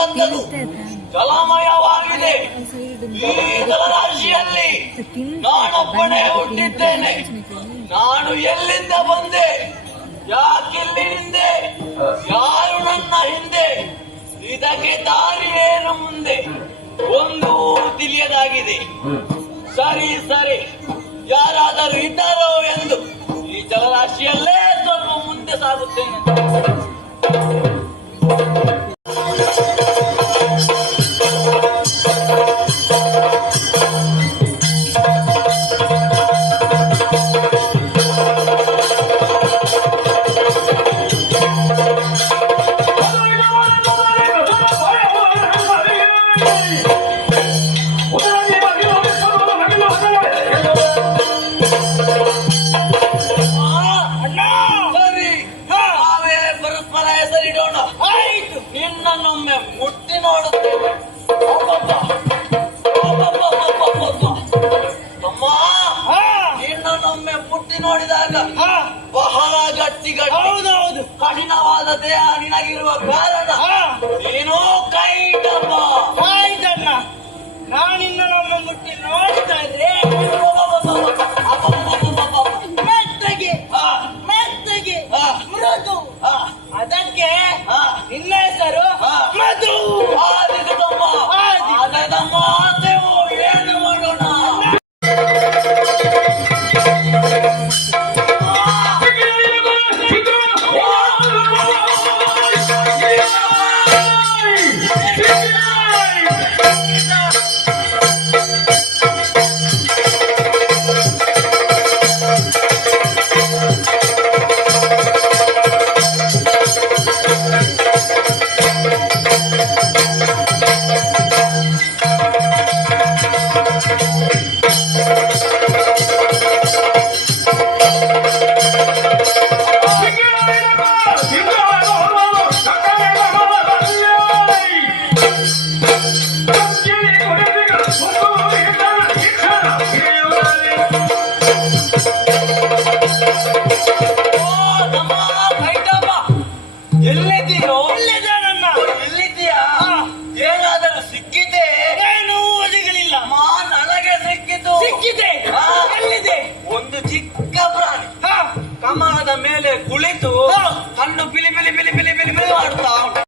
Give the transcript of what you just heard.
ಬಂದನು ಜಲಮಯವಾಗಿದೆ. ಈ ಜಲರಾಶಿಯಲ್ಲಿ ನಾನೊಬ್ಬನೇ ಹುಟ್ಟಿದ್ದೇನೆ. ನಾನು ಎಲ್ಲಿಂದ ಬಂದೆ, ಯಾಕಿಲ್ಲಿ ನಿಂದೆ, ಯಾರು ನನ್ನ ಹಿಂದೆ, ಇದಕ್ಕೆ ದಾರಿ ಏನು ಮುಂದೆ ಒಂದು ತಿಳಿಯದಾಗಿದೆ. ಸರಿ ಸರಿ, ಯಾರಾದರೂ ಇದ್ದಾರೋ ಎಂದು ಈ ಜಲರಾಶಿಯಲ್ಲೇ ಸ್ವಲ್ಪ ಮುಂದೆ ಸಾಗುತ್ತೇನೆ. ನಿನ್ನನ್ನೊಮ್ಮೆ ಮುಟ್ಟಿ ನೋಡುತ್ತೇನೆ. ಅಮ್ಮ, ನಿನ್ನನ್ನೊಮ್ಮೆ ಮುಟ್ಟಿ ನೋಡಿದಾಗ ಬಹಳ ಗಟ್ಟಿ ಹೌದೌದು ಕಠಿಣವಾದ ದೇಹ ನಿನಗಿರುವ ಕಾರಣ ನೀನು ಕೈಟಮ್ಮ. ಆಯ್ತಣ್ಣ, ನಾನಿನ್ನೊಮ್ಮೆ ಮುಟ್ಟಿ ನೋಡ್ತಾ ಇದ್ರೆ ಮೆತ್ತಗೆ ಮೆತ್ತಗೆ ಮೃದು. ಅದಕ್ಕೆ ನಿನ್ನ ಹೆಸರು ಮಧು. ಏನು ಮಾಡೋಣ? ಎಲ್ಲಿದ್ದೀಯೋ? ಎಲ್ಲಿದ್ದೀಯಾ? ಏನಾದರೂ ಸಿಕ್ಕಿದೆ? ಏನು ಒದಿಗಳಿಲ್ಲ. ನನಗೆ ಸಿಕ್ಕಿತು. ಸಿಕ್ಕಿದೆ. ಎಲ್ಲಿದೆ? ಒಂದು ಚಿಕ್ಕ ಪ್ರಾಣಿ ಕಮಲದ ಮೇಲೆ ಕುಳಿತು ಕಣ್ಣು ಬಿಲಿ ಬಿಲಿ ಬಿಲಿ